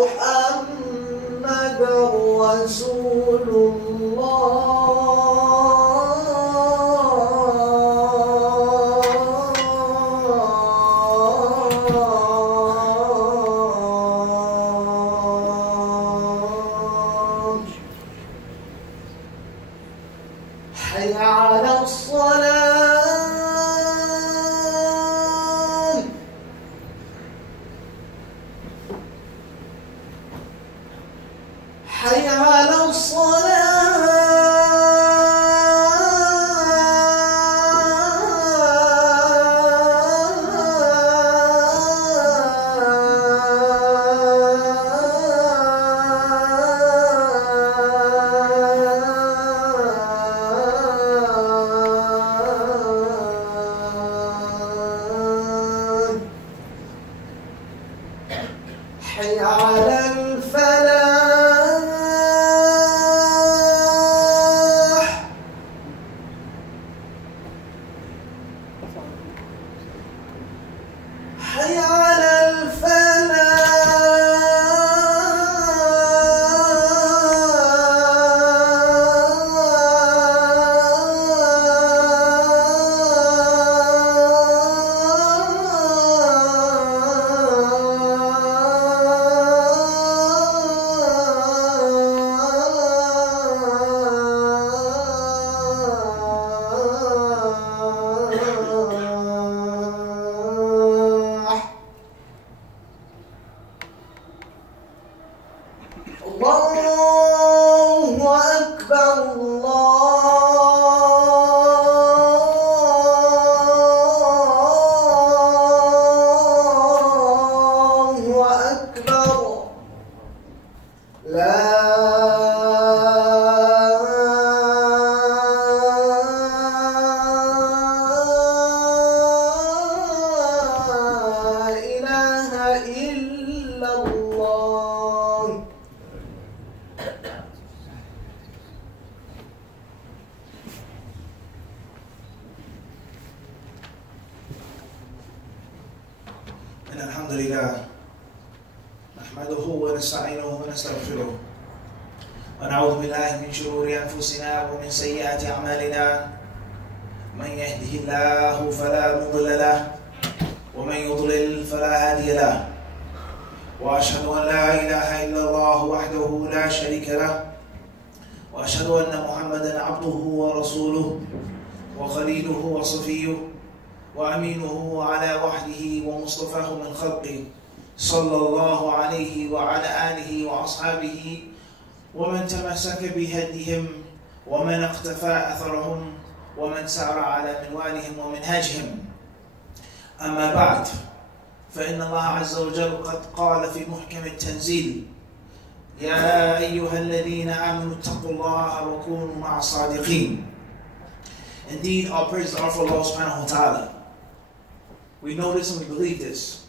محمد رسول الله. حي على الصلاة. حي على حي على الفلاح. حي على الله أكبر. الله أكبر. لا إله إلا الله. إن الحمد لله نحمده ونستعينه ونستغفره ونعوذ بالله من شرور أنفسنا ومن سيئات أعمالنا. من يهده الله فلا مضل له ومن يضلل فلا هادي له. وأشهد أن لا إله إلا الله وحده لا شريك له. وأشهد أن محمدا عبده ورسوله وخليله وصفيه وأمينه على وحده ومصطفاه من خلقه صلى الله عليه وعلى آله وأصحابه ومن تمسك بهديهم ومن اقتفى أثرهم ومن سار على منوالهم ومنهاجهم. أما بعد، فإن الله عز وجل قد قال في محكم التنزيل: يا أيها الذين آمنوا اتقوا الله وكونوا مع الصادقين. Indeed, all praise are for Allah subhanahu wa ta'ala. We know this and we believe this.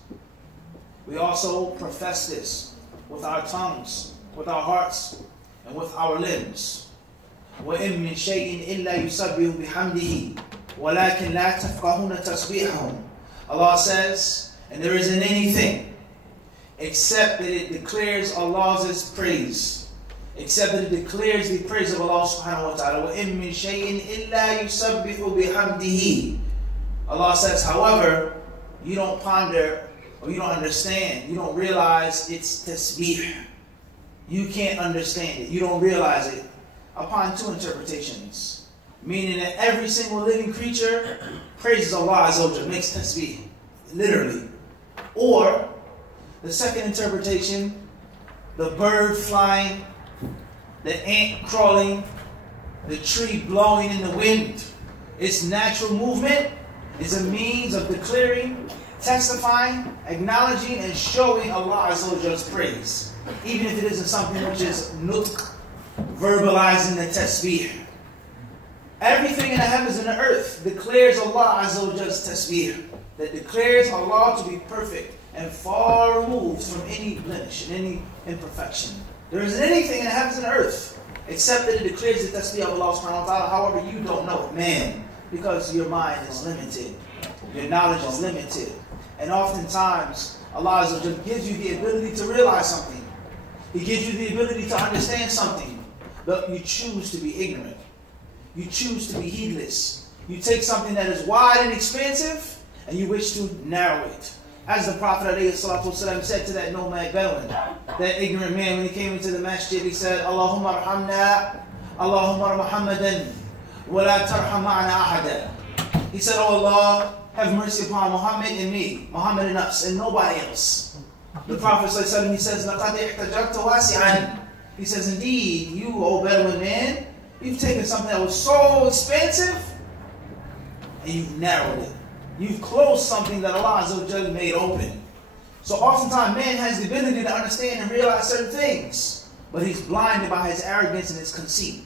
We also profess this with our tongues, with our hearts, and with our limbs. وَإِن مِّن شَيْءٍ إِلَّا يُسَبِّحُ بِحَمْدِهِ وَلَكِنْ لَا تَفْقَهُونَ تَسْبِيحَهُمْ. Allah says, and there isn't anything except that it declares Allah's praise, except that it declares the praise of Allah subhanahu wa ta'ala. وَإِن مِّن شَيْءٍ إِلَّا يُسَبِّحُ بِحَمْدِهِ. Allah says, however, you don't ponder or you don't understand, you don't realize it's tasbih. You can't understand it, you don't realize it, upon two interpretations. Meaning that every single living creature praises Allah Azza wa Jalla, makes tasbih, literally. Or, the second interpretation, the bird flying, the ant crawling, the tree blowing in the wind, its natural movement is a means of declaring, testifying, acknowledging, and showing Allah Azza wa Jalla's praise. Even if it isn't something which is nutq, verbalizing the tasbih. Everything in the heavens and the earth declares Allah Azza wa Jalla's tasbih, that declares Allah to be perfect and far removed from any blemish and any imperfection. There isn't anything in the heavens and the earth except that it declares the tasbih of Allah subhanahu wa ta'ala. However, you don't know it, man, because your mind is limited, your knowledge is limited. And oftentimes, Allah Azza wa Jalla gives you the ability to realize something. He gives you the ability to understand something, but you choose to be ignorant. You choose to be heedless. You take something that is wide and expansive, and you wish to narrow it. As the Prophet ﷺ said to that nomad Bedouin, that ignorant man, when he came into the masjid, he said, Allahumma arhamna, Allahumma Muhammadan, wa la tarham ma'ana ahada. He said, Oh Allah, have mercy upon Muhammad and me, Muhammad and us, and nobody else. The Prophet ﷺ, he says, لَقَدْ اِحْتَجَرْتَ وَاسِعًا. He says, indeed, you, O Bedouin man, you've taken something that was so expansive, and you've narrowed it. You've closed something that Allah Azza wa Jalla made open. So oftentimes man has the ability to understand and realize certain things, but he's blinded by his arrogance and his conceit.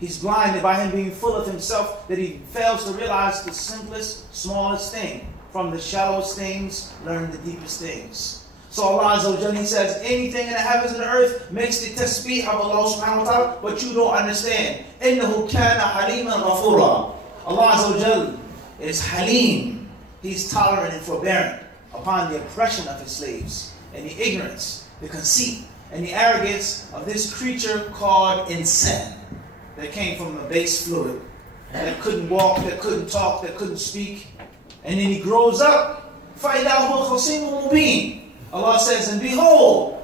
He's blinded by him being full of himself that he fails to realize the simplest, smallest thing. From the shallowest things, learn the deepest things. So Allah Azza wa Jalla, He says, anything in the heavens and the earth makes the tasbih of Allah subhanahu wa ta'ala, but you don't understand. إِنَّهُ كَانَ حَلِيمًا غَفُورًا. Allah Azza wa Jalla is Halim. He's tolerant and forbearant upon the oppression of His slaves, and the ignorance, the conceit, and the arrogance of this creature called insan, that came from a base fluid, that couldn't walk, that couldn't talk, that couldn't speak. And then he grows up. فَإِذَا هُوَ خَصِيمٌ مُبِينٌ. Allah says, and behold,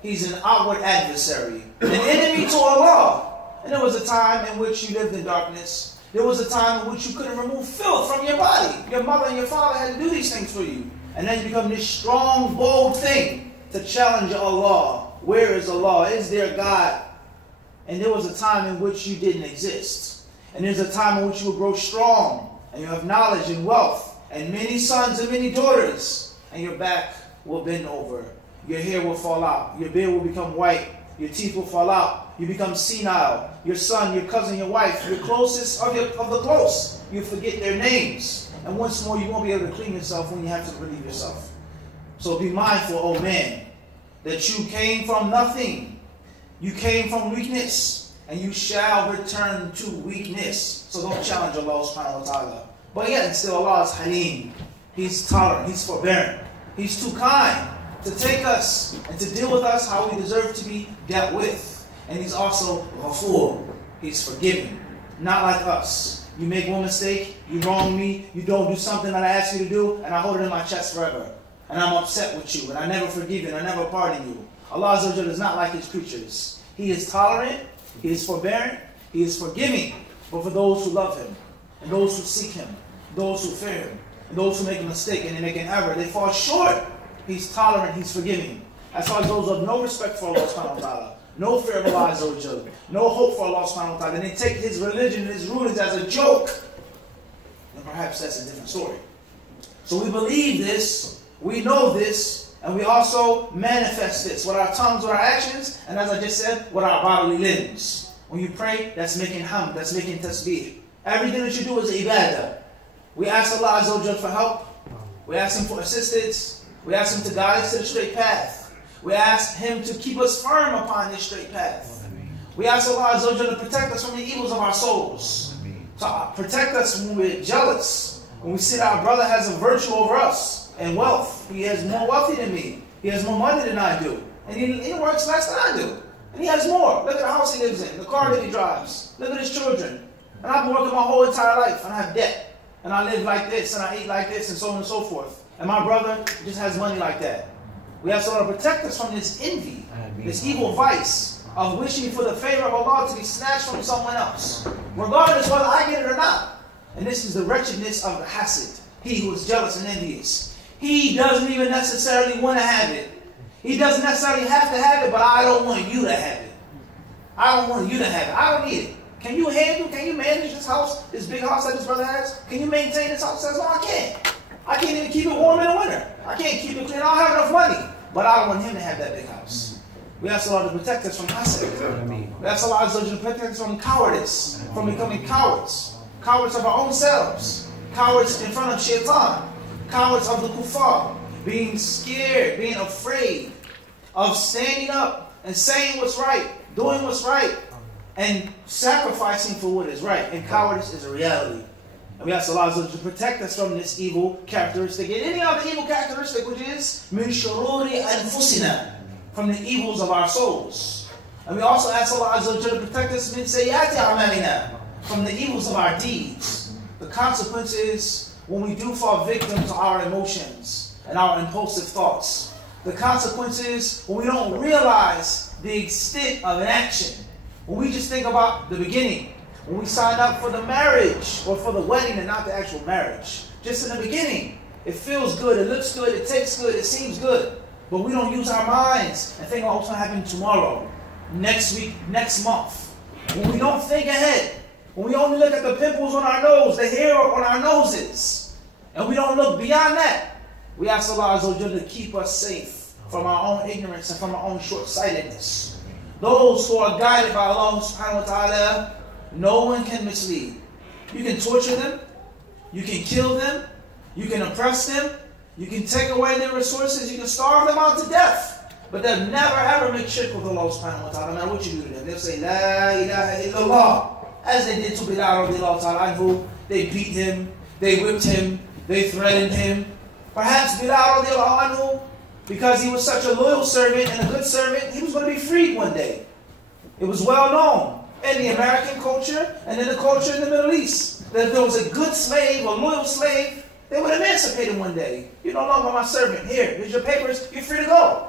he's an outward adversary, an enemy to Allah. And there was a time in which you lived in darkness. There was a time in which you couldn't remove filth from your body. Your mother and your father had to do these things for you. And then you become this strong, bold thing to challenge Allah. Where is Allah? Is there God? And there was a time in which you didn't exist. And there's a time in which you will grow strong. And you have knowledge and wealth. And many sons and many daughters. And your back will bend over. Your hair will fall out. Your beard will become white. Your teeth will fall out. You become senile. Your son, your cousin, your wife, your closest of the close, you forget their names. And once more, you won't be able to clean yourself when you have to relieve yourself. So be mindful, oh man, that you came from nothing. You came from weakness, and you shall return to weakness. So don't challenge Allah subhanahu wa ta'ala. But yet, still Allah is Halim. He's tolerant. He's forbearant. He's too kind to take us and to deal with us how we deserve to be dealt with. And He's also Ghafur. He's forgiving. Not like us. You make one mistake, you wrong me, you don't do something that I ask you to do, and I hold it in my chest forever. And I'm upset with you, and I never forgive you, and I never pardon you. Allah Azza wa Jalla is not like His creatures. He is tolerant, He is forbearant, He is forgiving. But for those who love Him, and those who seek Him, those who fear Him, and those who make a mistake and they make an error, they fall short. He's tolerant, He's forgiving. As far as those who have no respect for Allah subhanahu wa ta'ala, no fear of Allah Azza wa Jalla, no hope for Allah subhanahu wa ta'ala, and they take His religion and His rulings as a joke, then perhaps that's a different story. So we believe this, we know this, and we also manifest this with our tongues, with our actions, and as I just said, with our bodily limbs. When you pray, that's making hamd, that's making tasbih. Everything that you do is ibadah. We ask Allah Azza wa Jalla for help. We ask Him for assistance. We ask Him to guide us to the straight path. We ask Him to keep us firm upon this straight path. We ask Allah Azza wa Jalla to protect us from the evils of our souls. To protect us when we're jealous. When we see that our brother has a virtue over us and wealth. He is more wealthy than me. He has more money than I do. And he works less than I do. And he has more. Look at the house he lives in. The car that he drives. Look at his children. And I've been working my whole entire life. And I have debt. And I live like this. And I eat like this. And so on and so forth. And my brother just has money like that. We have to protect us from this envy, this evil vice of wishing for the favor of Allah to be snatched from someone else, regardless whether I get it or not. And this is the wretchedness of the hasid, he who is jealous and envious. He doesn't even necessarily want to have it. He doesn't necessarily have to have it, but I don't want you to have it. I don't want you to have it. I don't need it. Can you manage this house, this big house that this brother has? Can you maintain this house? He says, no, I can't. I can't even keep it warm in the winter. I can't keep it clean. I don't have enough money. But I don't want him to have that big house. We ask Allah to protect us from hasad. We ask Allah to protect us from cowardice, from becoming cowards. Cowards of our own selves. Cowards in front of shaitan. Cowards of the kuffar. Being scared, being afraid of standing up and saying what's right, doing what's right, and sacrificing for what is right. And cowardice is a reality. And we ask Allah to protect us from this evil characteristic and any other evil characteristic, which is min shururi anfusina, from the evils of our souls. And we also ask Allah Azza wa Jalla to protect us min sayyati a'malina, from the evils of our deeds. The consequences when we do fall victim to our emotions and our impulsive thoughts. The consequences when we don't realize the extent of an action. When we just think about the beginning, when we sign up for the marriage or for the wedding and not the actual marriage. Just in the beginning, it feels good, it looks good, it tastes good, it seems good. But we don't use our minds and think about what's going to happen tomorrow, next week, next month. When we don't think ahead, when we only look at the pimples on our nose, the hair on our noses, and we don't look beyond that, we ask Allah Azza wa Jalla to keep us safe from our own ignorance and from our own short-sightedness. Those who are guided by Allah subhanahu wa ta'ala, no one can mislead. You can torture them, you can kill them, you can oppress them, you can take away their resources, you can starve them out to death. But they'll never ever make shirk with Allah subhanahu wa ta'ala, no matter what you do to them. They'll say, La ilaha illallah, as they did to Bilal radiallahu ta'ala anhu. They beat him, they whipped him, they threatened him. Perhaps Bilal radiallahu anhu, because he was such a loyal servant and a good servant, he was going to be freed one day. It was well known in the American culture and in the culture in the Middle East that if there was a good slave, a loyal slave, they would emancipate him one day. You're no longer my servant. Here's your papers. You're free to go.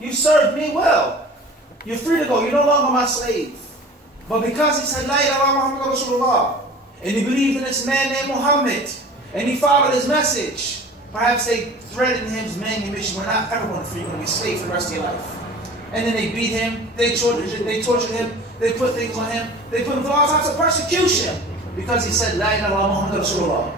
You served me well. You're free to go. You're no longer my slave. But because he said, La ilaha Muhammad Rasulullah, and he believed in this man named Muhammad, and he followed his message, perhaps they threatened him, his manumission, we're not ever going to free you, going to be slave for the rest of your life. And then they beat him, they tortured him, they put things on him, they put him through all types of persecution, because he said, La ilaha Muhammad Rasulullah.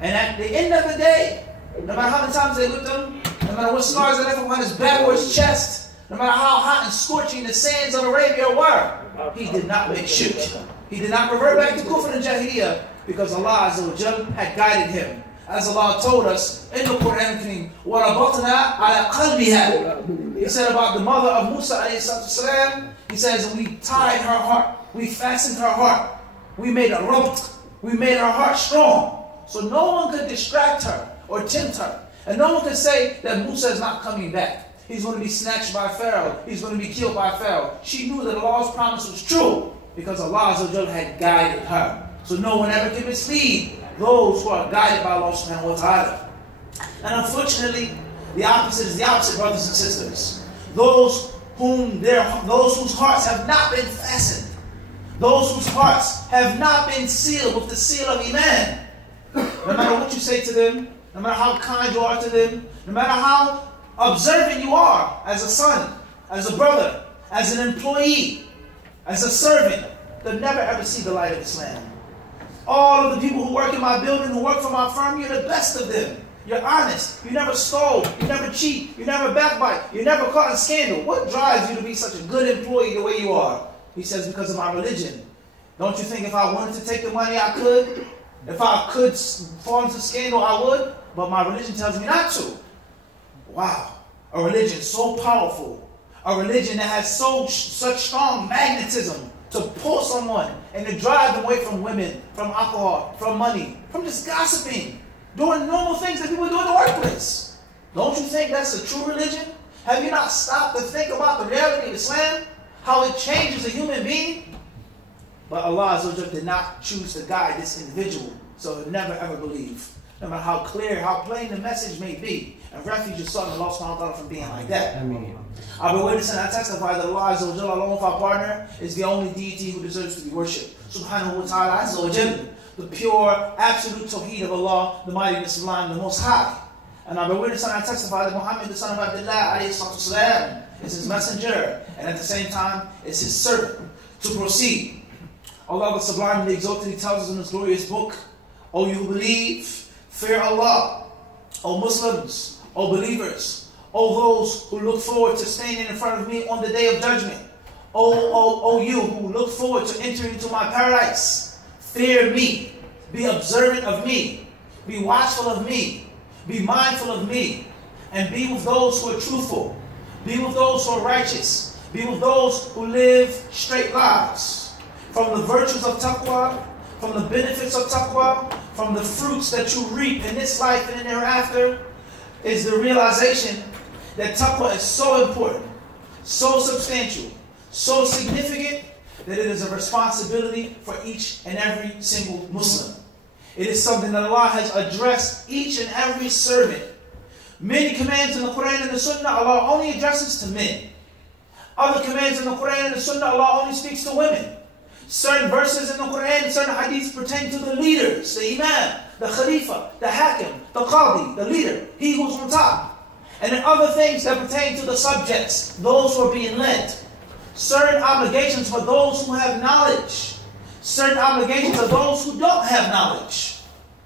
And at the end of the day, no matter how many times they whipped him, no matter what scars they left him on his back or his chest, no matter how hot and scorching the sands of Arabia were, he did not make shirk. He did not revert back to kufr and jahiliyyah, because Allah Azza wa Jal had guided him. As Allah told us in the Quran Kareem, وَرَبَطْنَا عَلَى قَلْبِهَا. He said about the mother of Musa alayhi salam, he says, we tied her heart, we fastened her heart, we made a rabt, we made her heart strong. So no one could distract her or tempt her. And no one could say that Musa is not coming back. He's going to be snatched by Pharaoh. He's going to be killed by Pharaoh. She knew that Allah's promise was true because Allah Azza wa Jalla had guided her. So no one ever can mislead those who are guided by Allah subhanahu wa ta'ala. And unfortunately, the opposite is the opposite, brothers and sisters. Those whose hearts have not been fastened. Those whose hearts have not been sealed with the seal of Iman. No matter what you say to them, no matter how kind you are to them, no matter how observant you are as a son, as a brother, as an employee, as a servant, they'll never ever see the light of Islam. All of the people who work in my building, who work for my firm, you're the best of them. You're honest. You never stole. You never cheat. You never backbite. You never caught in scandal. What drives you to be such a good employee the way you are? He says, because of my religion. Don't you think if I wanted to take the money, I could? If I could fall into scandal, I would? But my religion tells me not to. Wow. A religion so powerful. A religion that has such strong magnetism to pull someone and to drive them away from women, from alcohol, from money, from just gossiping, doing normal things that people do in the workplace. Don't you think that's a true religion? Have you not stopped to think about the reality of Islam? How it changes a human being? But Allah Azza wa Jalla did not choose to guide this individual, so he'll never ever believe. No matter how clear, how plain the message may be. And refuge is sought in Allah subhanahu wa ta'ala from being like that. I've been witnessing and I testify that Allah Azza wa Jalla, along with our partner, is the only deity who deserves to be worshipped. Subhanahu wa ta'ala Azza wa Jalla, the pure, absolute tawheed of Allah, the mighty Islam, the most high. And I've been witnessing and I testify that Muhammad, the son of Abdullah, alayhi salatu salam, is his messenger, and at the same time, is his servant. To proceed, Allah the Sublime and the Exalted, He tells us in His glorious book, O you who believe, fear Allah. O Muslims, O believers, O those who look forward to standing in front of me on the day of judgment. O you who look forward to entering into my paradise. Fear me, be observant of me, be watchful of me, be mindful of me, and be with those who are truthful. Be with those who are righteous. Be with those who live straight lives. From the virtues of taqwa, from the benefits of taqwa, from the fruits that you reap in this life and in thereafter, is the realization that taqwa is so important. so substantial, so significant, that it is a responsibility for each and every single Muslim. It is something that Allah has addressed each and every servant. Many commands in the Quran and the Sunnah, Allah only addresses to men. Other commands in the Quran and the Sunnah, Allah only speaks to women. Certain verses in the Quran and certain hadiths pertain to the leaders, the Imam, the Khalifa, the Hakim, the Qadi, the leader, he who's on top. And then other things that pertain to the subjects, those who are being led. Certain obligations for those who have knowledge. Certain obligations for those who don't have knowledge.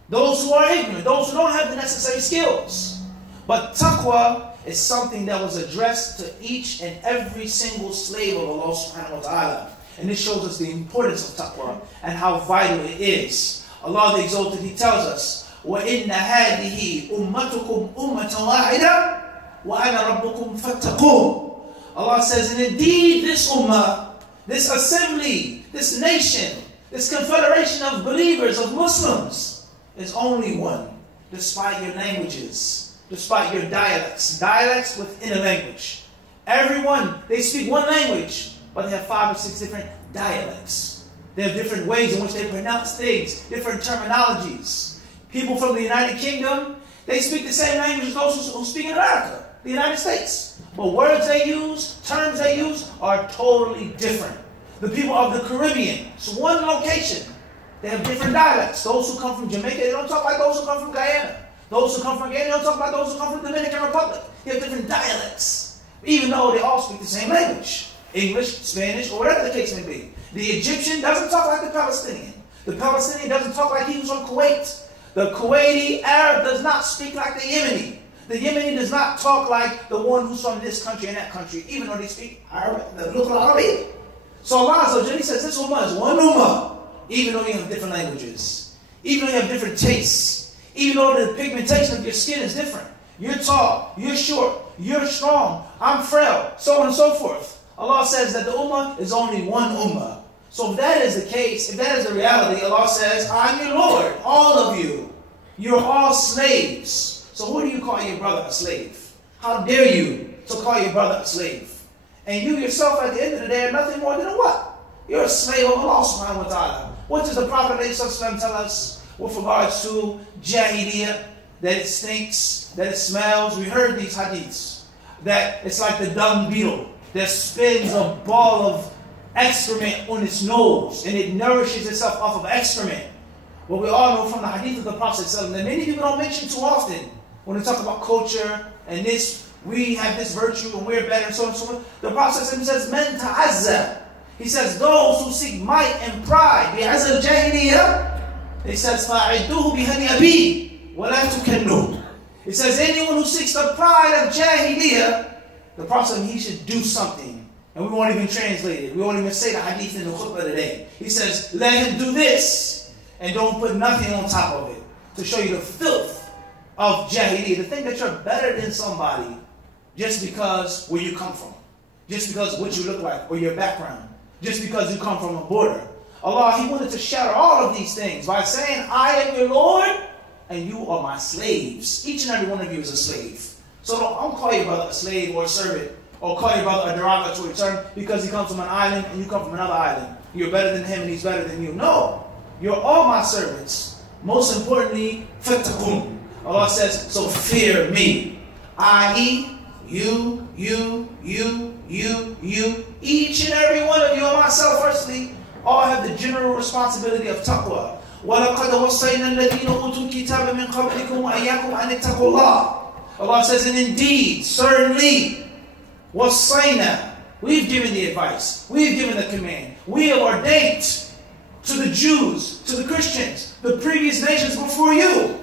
Those who are ignorant, those who don't have the necessary skills. But taqwa is something that was addressed to each and every single slave of Allah subhanahu wa ta'ala. And this shows us the importance of taqwa and how vital it is. Allah the Exalted, He tells us, وَإِنَّ هَذِهِ أُمَّتُكُمْ أُمَّةً وَاحِدًا وَأَنَا رَبُّكُمْ فَاتَّقُونَ. Allah says, and indeed this ummah, this assembly, this nation, this confederation of believers, of Muslims, is only one, despite your languages, despite your dialects. Dialects within a language. Everyone, they speak one language, but they have 5 or 6 different dialects. They have different ways in which they pronounce things, different terminologies. People from the United Kingdom, they speak the same language as those who speak in America, the United States. But words they use, terms they use, are totally different. The people of the Caribbean, it's one location. They have different dialects. Those who come from Jamaica, they don't talk like those who come from Guyana. Those who come from Guyana, they don't talk like those who come from the Dominican Republic. They have different dialects, even though they all speak the same language. English, Spanish, or whatever the case may be. The Egyptian doesn't talk like the Palestinian. The Palestinian doesn't talk like he was from Kuwait. The Kuwaiti Arab does not speak like the Yemeni. The Yemeni does not talk like the one who's from this country and that country, even though they speak Arabic, the local Arabic. So Allah He says this ummah is one ummah, even though you have different languages, even though you have different tastes, even though the pigmentation of your skin is different. You're tall, you're short, you're strong, I'm frail, so on and so forth. Allah says that the ummah is only one ummah. So if that is the case, if that is the reality, Allah says, I'm your Lord, all of you. You're all slaves. So who do you call your brother a slave? How dare you to call your brother a slave? And you yourself at the end of the day are nothing more than a what? You're a slave of Allah subhanahu wa ta'ala. What does the Prophet ﷺ tell us with regards to Jahiliyyah? That it stinks, that it smells. We heard these hadiths. That it's like the dung beetle that spins a ball of excrement on its nose and it nourishes itself off of excrement. What we all know from the hadith of the Prophet ﷺ that many people don't mention too often. When we talk about culture and this, we have this virtue and we're better and so on and so forth. The Prophet ﷺ says, Men ta'azza. He says, those who seek might and pride, bi'azza al-jahiliyyah, he says, fa'idduhu bihani abi, wa la tukannu. It says, anyone who seeks the pride of jahiliyyah, the Prophet ﷺ, he should do something. And we won't even translate it. We won't even say the hadith in the khutbah today. He says, let him do this. And don't put nothing on top of it. To show you the filth of jahiliyyah. To think that you're better than somebody just because where you come from. Just because what you look like or your background. Just because you come from a border. Allah, He wanted to shatter all of these things by saying, I am your Lord and you are my slaves. Each and every one of you is a slave. So don't call your brother a slave or a servant. Or call your brother a derogatory term because he comes from an island and you come from another island. You're better than him and he's better than you. No. You're all my servants. Most importantly, fattaqun. Allah says, so fear me. I.e., you, each and every one of you and myself, firstly, all have the general responsibility of taqwa. وَلَقَدْ وَصَّيْنَا الَّذِينَ أُوتُوا الْكِتَابَ مِنْ قَبْلِكُمْ وَإِيَّاكُمْ أَنِ اتَّقُوا اللَّهَ. Allah says, and indeed, certainly, وَصَّيْنَا, we've given the advice, we've given the command, we have ordained to the Jews, to the Christians, the previous nations before you,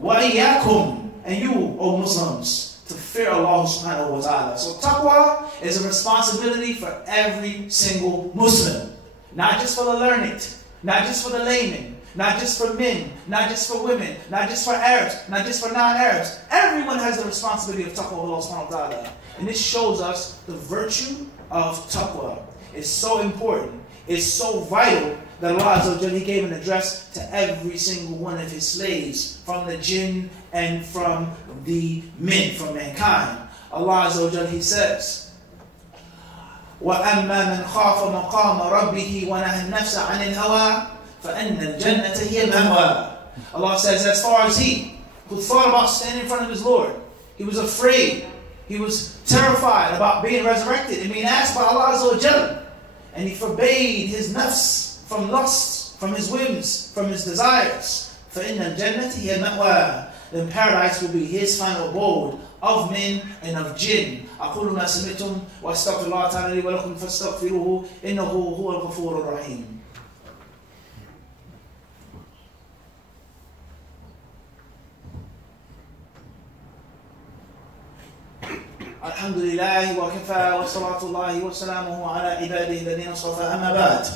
وَإِيَّاكُمْ, and you, O Muslims, to fear Allah subhanahu wa ta'ala. So taqwa is a responsibility for every single Muslim. Not just for the learned, not just for the laymen, not just for men, not just for women, not just for Arabs, not just for non-Arabs. Everyone has the responsibility of taqwa of Allah subhanahu wa ta'ala. And this shows us the virtue of taqwa. It's so important. It's so vital that Allah Azza wa Jalla, He gave an address to every single one of His slaves, from the jinn and from the men, from mankind. Allah Azza wa Jalla, He says, وَأَمَّا مَنْ خَافَ مَقَامَ رَبِّهِ وَنَهَى النَّفْسَ عَنِ الْهَوَىٰ فَإِنَّ الْجَنَّةَ هِيَ الْمَأْوَىٰ. Allah says, as far as he who thought about standing in front of his Lord, he was afraid, he was terrified about being resurrected and being asked by Allah Azza wa Jalla, and he forbade his nafs from lusts, from his whims, from his desires. فَإِنَّ الْجَنَّةَ هِيَ الْمَأْوَىٰ. Then paradise will be his final abode of men and of jinn. أقول ما سمعتم وأستغفر الله تعالى لي ولكم فاستغفروه إنه هو الغفور الرحيم. الحمد لله وكفى وصلاة الله وسلامه على عباده الذين اصطفى أما بعد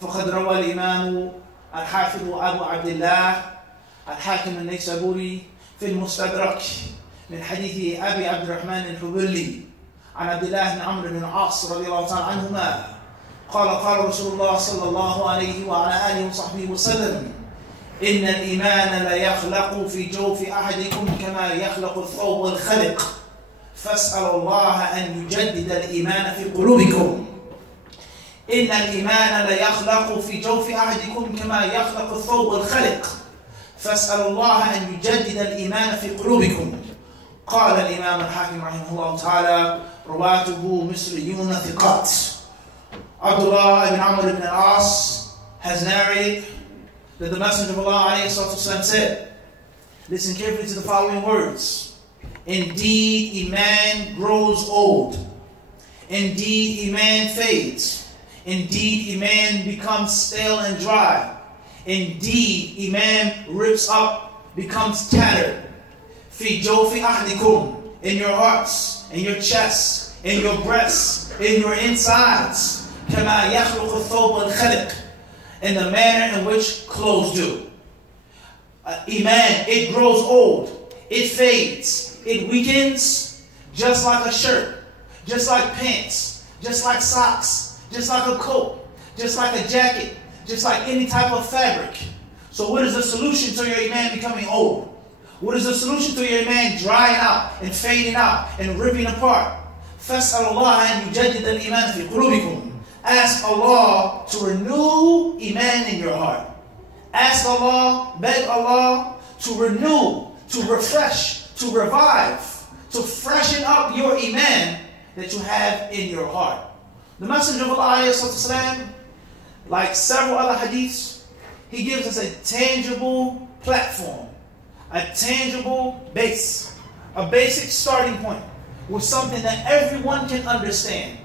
فقد روى الإمام الحافظ أبو عبد الله الحاكم النيسابوري في المستدرك من حديث أبي عبد الرحمن الحبلي عن عبد الله بن عمرو بن العاص رضي الله تعالى عنهما قال قال رسول الله صلى الله عليه وعلى آله وصحبه وسلم إن الإيمان لا يخلق في جوف أحدكم كما يخلق الثوب الخلق فاسأل الله أن يجدد الإيمان في قلوبكم. إن الإيمان لا يخلق في جوف أحدكم كما يخلق الثوب الخلق فاسأل الله أن يجدد الإيمان في قلوبكم. قال الإمام الحاكم رحمه الله تعالى رواته مصريون ثقات. Abdullah ibn Amr ibn al-As has narrated that the Messenger of Allah ﷺ said, listen carefully to the following words. Indeed, Iman grows old. Indeed, Iman fades. Indeed, Iman becomes stale and dry. Indeed, Iman rips up, becomes tattered. Fi jofi ahdikum, in your hearts, in your chests, in your breasts, in your insides. Kama yakhluqu thawb al-khaliq, in the manner in which clothes do. Iman, it grows old, it fades. It weakens just like a shirt, just like pants, just like socks, just like a coat, just like a jacket, just like any type of fabric. So what is the solution to your Iman becoming old? What is the solution to your Iman drying out and fading out and ripping apart? فَاسْأَلُ اللَّهَ أَنْ يُجَدِّدَ الْإِيمَانَ فِي قُلُوبِكُمْ. Ask Allah to renew Iman in your heart. Ask Allah, beg Allah to renew, to refresh, to revive, to freshen up your Iman that you have in your heart. The Messenger of Allah, ﷺ, like several other hadiths, he gives us a tangible platform, a tangible base, a basic starting point with something that everyone can understand.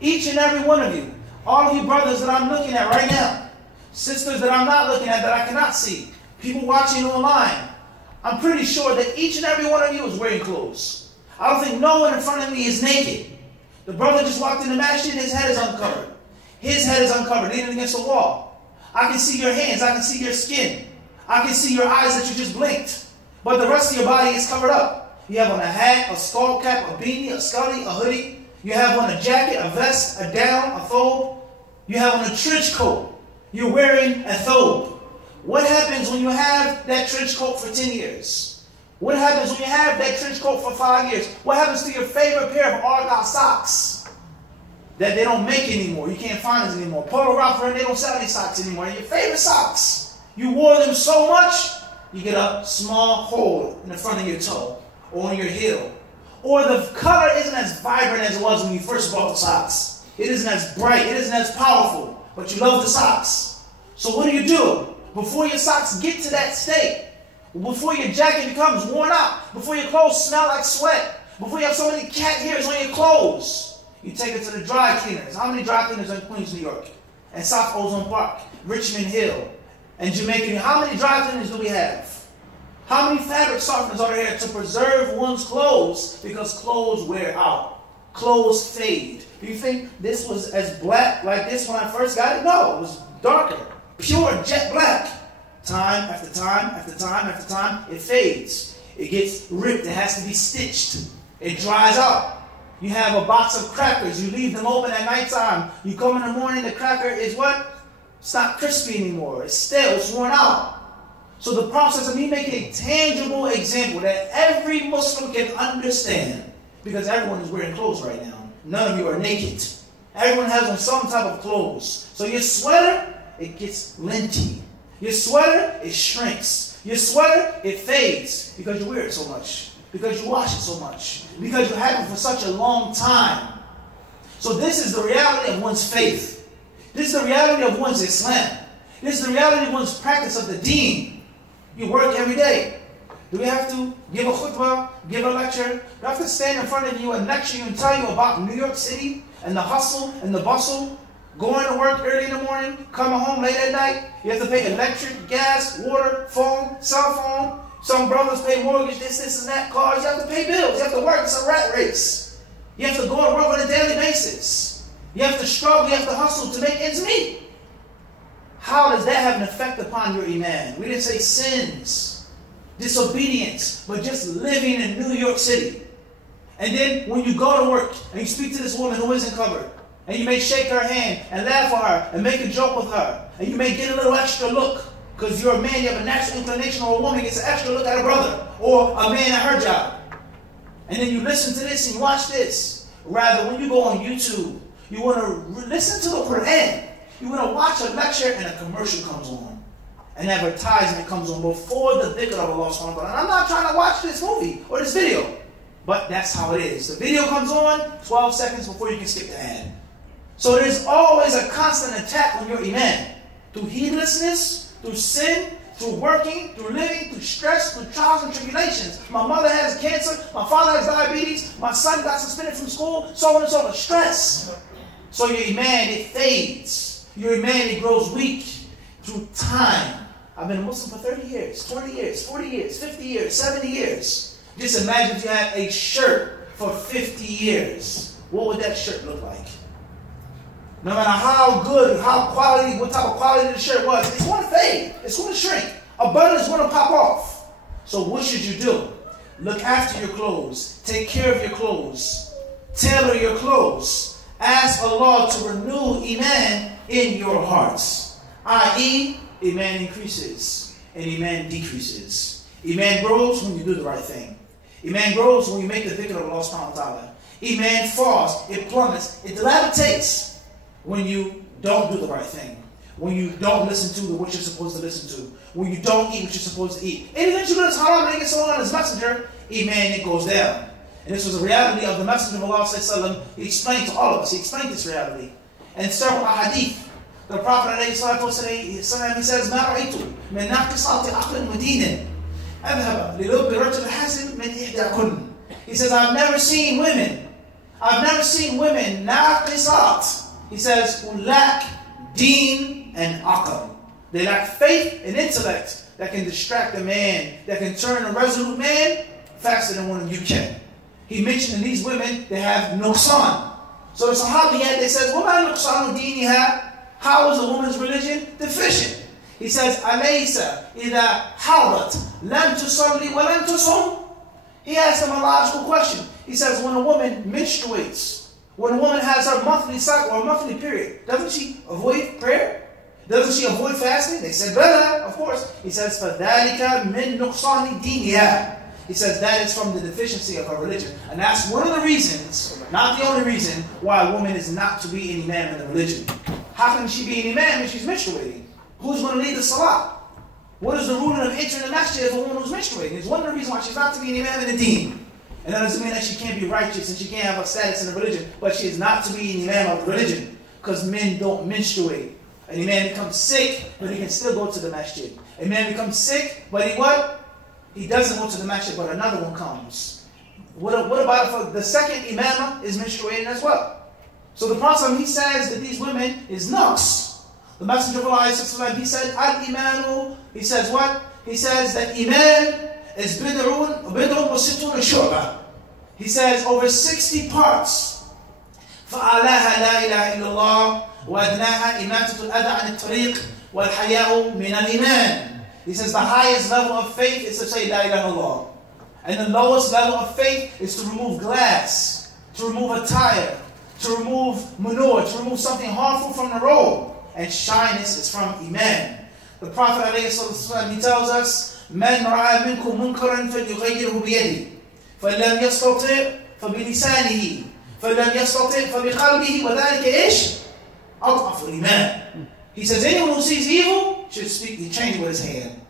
Each and every one of you, all of you brothers that I'm looking at right now, sisters that I'm not looking at that I cannot see, people watching online, I'm pretty sure that each and every one of you is wearing clothes. I don't think no one in front of me is naked. The brother just walked in the masjid, his head is uncovered. His head is uncovered, leaning against the wall. I can see your hands, I can see your skin. I can see your eyes that you just blinked. But the rest of your body is covered up. You have on a hat, a skull cap, a beanie, a scully, a hoodie. You have on a jacket, a vest, a gown, a thobe. You have on a trench coat. You're wearing a thobe. What happens when you have that trench coat for 10 years? What happens when you have that trench coat for 5 years? What happens to your favorite pair of Argyle socks that they don't make anymore? You can't find them anymore. Polo Ralph, they don't sell these socks anymore. Your favorite socks. You wore them so much, you get a small hole in the front of your toe or on your heel. Or the color isn't as vibrant as it was when you first bought the socks. It isn't as bright. It isn't as powerful. But you love the socks. So what do? Before your socks get to that state, before your jacket becomes worn out, before your clothes smell like sweat, before you have so many cat hairs on your clothes, you take it to the dry cleaners. How many dry cleaners are in Queens, New York? And South Ozone Park, Richmond Hill, and Jamaica? How many dry cleaners do we have? How many fabric softeners are there to preserve one's clothes? Because clothes wear out. Clothes fade. Do you think this was as black like this when I first got it? No, it was darker. Pure jet black. Time after time after time after time, it fades. It gets ripped. It has to be stitched. It dries out. You have a box of crackers. You leave them open at nighttime. You come in the morning, the cracker is what? It's not crispy anymore. It's stale. It's worn out. So the process of me making a tangible example that every Muslim can understand, because everyone is wearing clothes right now. None of you are naked. Everyone has on some type of clothes. So your sweater, it gets linty. Your sweater, it shrinks. Your sweater, it fades because you wear it so much. Because you wash it so much. Because you have it for such a long time. So this is the reality of one's faith. This is the reality of one's Islam. This is the reality of one's practice of the deen. You work every day. Do we have to give a khutbah, give a lecture? Do I have to stand in front of you and lecture you and tell you about New York City and the hustle and the bustle? Going to work early in the morning, coming home late at night. You have to pay electric, gas, water, phone, cell phone. Some brothers pay mortgage, this and that, cars. You have to pay bills. You have to work. It's a rat race. You have to go to work on a daily basis. You have to struggle. You have to hustle to make ends meet. How does that have an effect upon your iman? We didn't say sins, disobedience, but just living in New York City. And then when you go to work and you speak to this woman who isn't covered, and you may shake her hand and laugh at her and make a joke with her, and you may get a little extra look because you're a man, you have a natural inclination, or a woman gets an extra look at a brother or a man at her job. And then you listen to this and you watch this. Rather, when you go on YouTube, you want to listen to the Quran. You want to watch a lecture and a commercial comes on. An advertisement comes on before the dhikr of Allah subhanahu wa ta'ala. And I'm not trying to watch this movie or this video, but that's how it is. The video comes on 12 seconds before you can skip the ad. So there's always a constant attack on your iman. Through heedlessness, through sin, through working, through living, through stress, through trials and tribulations. My mother has cancer, my father has diabetes, my son got suspended from school, so on and so forth. Stress. So your iman, it fades. Your iman, it grows weak through time. I've been a Muslim for 30 years, 20 years, 40 years, 50 years, 70 years. Just imagine if you had a shirt for 50 years. What would that shirt look like? No matter how good, how quality, what type of quality the shirt was, it's going to fade. It's going to shrink. A button is going to pop off. So what should you do? Look after your clothes. Take care of your clothes. Tailor your clothes. Ask Allah to renew iman in your hearts. I.e., iman increases and iman decreases. Iman grows when you do the right thing. Iman grows when you make the dhikr of Allah subhanahu wa ta'ala. Iman falls, it plummets, it dilapidates when you don't do the right thing. When you don't listen to what you're supposed to listen to. When you don't eat what you're supposed to eat. Anything you do that's haram and it gets on his messenger, iman, it goes down. And this was a reality of the Messenger of Allah. He explained to all of us. He explained this reality. And several hadith. The Prophet ﷺ, he says, مَا رَأَيْتُ مِنْ نَاقِصَاتِ عَقْلٍ وَدِينٍ أَذْهَبَ لِلُبِّ رَجُلٍ حَسِنٍ مِنْ إِحْدَاكُنْ. He says, I've never seen women naqisat. He says, who lack deen and aql. They lack faith and intellect that can distract a man, that can turn a resolute man faster than one of you can. He mentioned in these women, they have nuqsan. So the Sahabiyat, they says, وَمَا نُقْصَانُ دِينِهَا? How is a woman's religion deficient? He says, أَلَيْسَ إِذَا حَاضَتْ لَمْ تُصَلِّ وَلَمْ تُصُمْ? He asked him a logical question. He says, when a woman menstruates, when a woman has her monthly cycle or monthly period, doesn't she avoid prayer? Doesn't she avoid fasting? They said, Bala, of course. He says, فَذَلِكَ مِن نُقْصَانِ دِينِهَا. He says that is from the deficiency of her religion. And that's one of the reasons, not the only reason, why a woman is not to be an imam in the religion. How can she be an imam if she's menstruating? Who's going to lead the salah? What is the ruling of entering the masjid of a woman who's menstruating? It's one of the reasons why she's not to be an imam in the deen. And that doesn't mean that she can't be righteous and she can't have a status in the religion, but she is not to be an imam of the religion because men don't menstruate. An imam becomes sick, but he can still go to the masjid. A man becomes sick, but he what? He doesn't go to the masjid, but another one comes. What about if the second imamah is menstruating as well? So the Prophet, he says that these women is naqs. The Messenger of Allah, he said, al-imanu, he says what? He says that iman is bid'un wa sittuna shu'bah. He says over 60 parts. فَعَلَاهَا لَا إِلَهَ إِلَّا اللَّهُ وَأَدْنَاهَا إِمَاتَةُ الْأَذَى عَنِ الطَّرِيقِ وَالْحَيَاءُ مِنَ الْإِيمَانِ. He says the highest level of faith is to say La ilaha illallah. And the lowest level of faith is to remove glass, to remove a tire, to remove manure, to remove something harmful from the road. And shyness is from Iman. The Prophet ﷺ, he tells us, مَنْ رَأَى مِنْكُمْ مُنْكَرًا فَلْيُغَيِّرْهُ بِيَدِهِ فَلَمْ يَسْتَطِعْ فَبِلِسَانِهِ فَلَمْ يَسْتَطِعْ فَبِقَلْبِهِ وَذَلِكَ إِيش أَضْعَفُ الْإِيمَانِ. He says anyone who sees evil should change with his hand.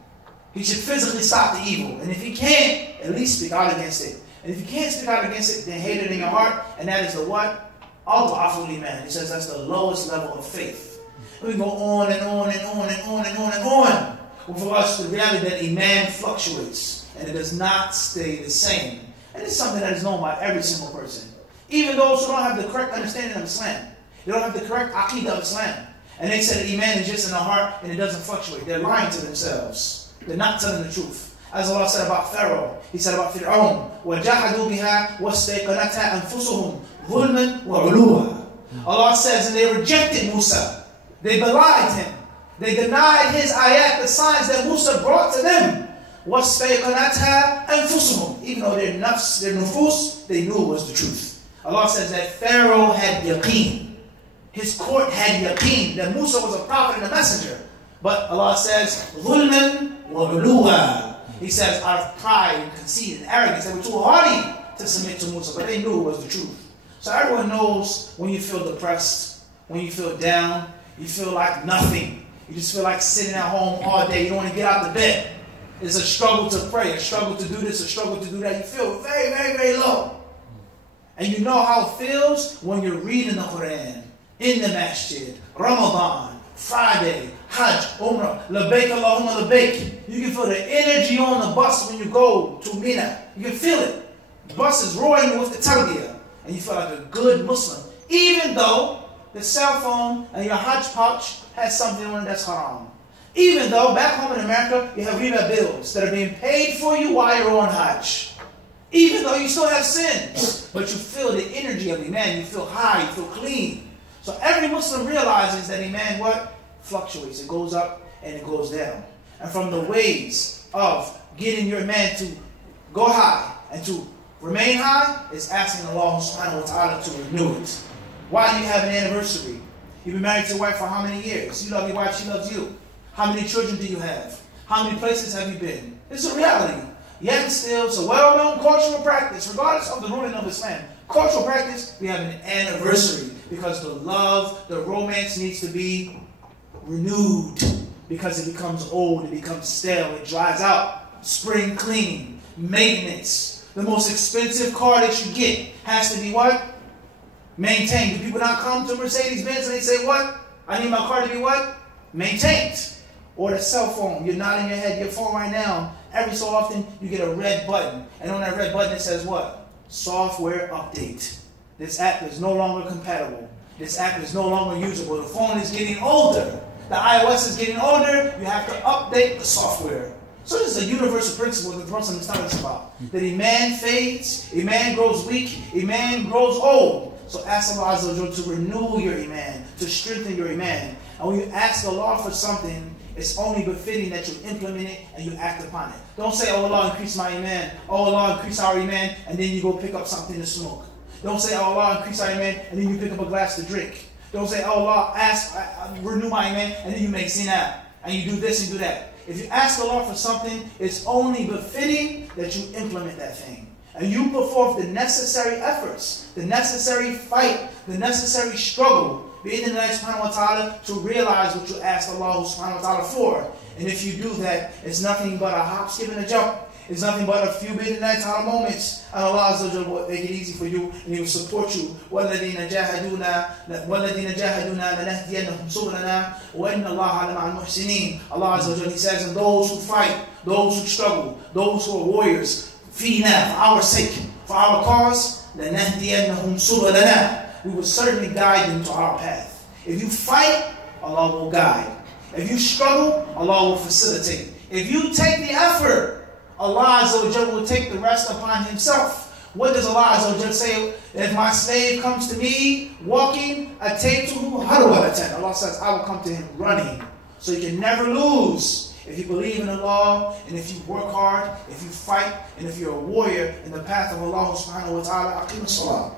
He should physically stop the evil. And if he can't, at least speak out against it. And if you can't speak out against it, then hate it in your heart. And that is the what? أَضْعَفُ الْإِيمَانِ. He says that's the lowest level of faith. We go on and on and on and on and on and on. Well, for us, the reality that Iman fluctuates. And it does not stay the same. And it's something that is known by every single person. Even those who don't have the correct understanding of Islam. They don't have the correct aqidah of Islam. And they say that Iman is just in the heart and it doesn't fluctuate. They're lying to themselves. They're not telling the truth. As Allah said about Pharaoh, He said about Fir'aun, وَجَحَدُوا بِهَا وَاسْتَيْقَنَتْهَا أَنفُسُهُمْ ظُلْمًا وَعُلُوًا. Allah says, and they rejected Musa. They belied him. They denied his ayat, the signs that Musa brought to them. وَاسْتَيْقَنَتْهَا أَنفُسُهُمْ. Even though their nafs, their nufus, they knew it was the truth. Allah says that Pharaoh had yaqeen. His court had yaqeen that Musa was a prophet and a messenger. But Allah says, ظُلْمًا وَعُلُوًا. He says, out of pride and conceit and arrogance, they were too hardy to submit to Musa, but they knew it was the truth. So everyone knows when you feel depressed, when you feel down, you feel like nothing. You just feel like sitting at home all day. You don't want to get out of bed. It's a struggle to pray, a struggle to do this, a struggle to do that. You feel very, very, very low. And you know how it feels when you're reading the Quran, in the masjid, Ramadan, Friday, Hajj, Umrah, Labaik Allahumma Labaik. You can feel the energy on the bus when you go to Mina. You can feel it. The bus is roaring with the talbiyah. And you feel like a good Muslim. Even though the cell phone and your Hajj pouch has something on it that's haram. Even though back home in America, you have riba bills that are being paid for you while you're on Hajj. Even though you still have sins. But you feel the energy of Iman. You feel high. You feel clean. So every Muslim realizes that Iman what? Fluctuates. It goes up and it goes down. And from the ways of getting your Iman to go high and to remain high is asking Allah subhanahu wa ta'ala to renew it. Why do you have an anniversary? You've been married to your wife for how many years? You love your wife, she loves you. How many children do you have? How many places have you been? It's a reality. Yet still, it's a well-known cultural practice, regardless of the ruling of Islam. Cultural practice, we have an anniversary because the love, the romance needs to be renewed because it becomes old, it becomes stale, it dries out. Spring cleaning, maintenance. The most expensive car that you get has to be what? Maintained. Do people not come to Mercedes-Benz and they say what? I need my car to be what? Maintained. Or the cell phone. You're nodding your head. Your phone right now, every so often you get a red button. And on that red button it says what? Software update. This app is no longer compatible. This app is no longer usable. The phone is getting older. The iOS is getting older. You have to update the software. So this is a universal principle that the Prophet is telling us about. That Iman fades, Iman grows weak, Iman grows old. So ask Allah Azza wa Jalla to renew your Iman, to strengthen your Iman. And when you ask Allah for something, it's only befitting that you implement it and you act upon it. Don't say, oh Allah, increase my Iman. Oh Allah, increase our Iman. And then you go pick up something to smoke. Don't say, oh Allah, increase our Iman. And then you pick up a glass to drink. Don't say, oh Allah, renew my Iman. And then you make zina. And you do this and do that. If you ask Allah for something, it's only befitting that you implement that thing. And you put forth the necessary efforts, the necessary fight, the necessary struggle, bi-idhnillahi subhanahu wa ta'ala, to realize what you asked Allah subhanahu wa ta'ala for. And if you do that, it's nothing but a hop, skip, and a jump. It's nothing but a few bi-idhnillahi ta'ala moments. And Allah Azza wa Jalla will make it easy for you, and He will support you. وَالَّذِينَ جَاهَدُونَا لَنَهْدِيَنَّهُمْ سُبُلَنَا وَإِنَّ اللَّهَ لَمَعَ الْمُحْسِنِينَ. Allah Azza wa Jalla, He says, and those who fight, those who struggle, those who are warriors, فِينَا, for our sake, for our cause, لَنَهْدِيَنَّهُمْ سُبُلَنَا. We will certainly guide them to our path. If you fight, Allah will guide. If you struggle, Allah will facilitate. If you take the effort, Allah Azza wa Jalla will take the rest upon Himself. What does Allah Azza wa Jalla say? If my slave comes to me walking, ataytuhu harwalatan. Allah says, I will come to him running. So you can never lose. If you believe in Allah, and if you work hard, if you fight, and if you're a warrior in the path of Allah subhanahu wa ta'ala, aqim as-salah.